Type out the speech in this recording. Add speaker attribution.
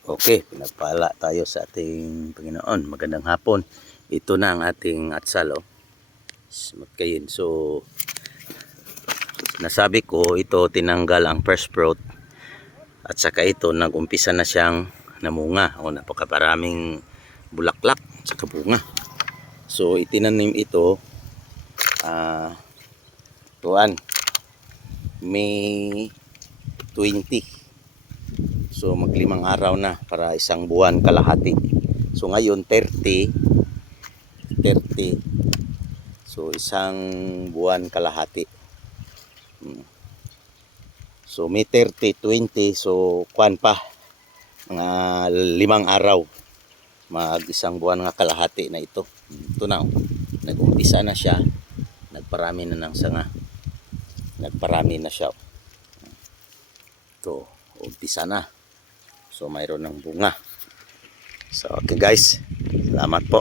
Speaker 1: Okay, pinagpala tayo sa ating Panginoon. Magandang hapon. Ito na ang ating atsal, oh. Smooth kayin. So, nasabi ko, ito tinanggal ang first fruit. At saka ito, nag-umpisa na siyang namunga. O, napakaparaming bulaklak sa bunga. So, itinanim ito, ah, tuan, May 20. So maglimang araw na para isang buwan kalahati. So ngayon 30 30 So isang buwan kalahati. Mm. So may 30 20 so kwan pa mga limang araw mag isang buwan nga kalahati na ito. Ito na oh. nag-umpisa na siya. Nagparami na ng sanga. Nagparami na siya. Ito, umpisa na. So mayroon ng bunga. So okay guys, salamat po.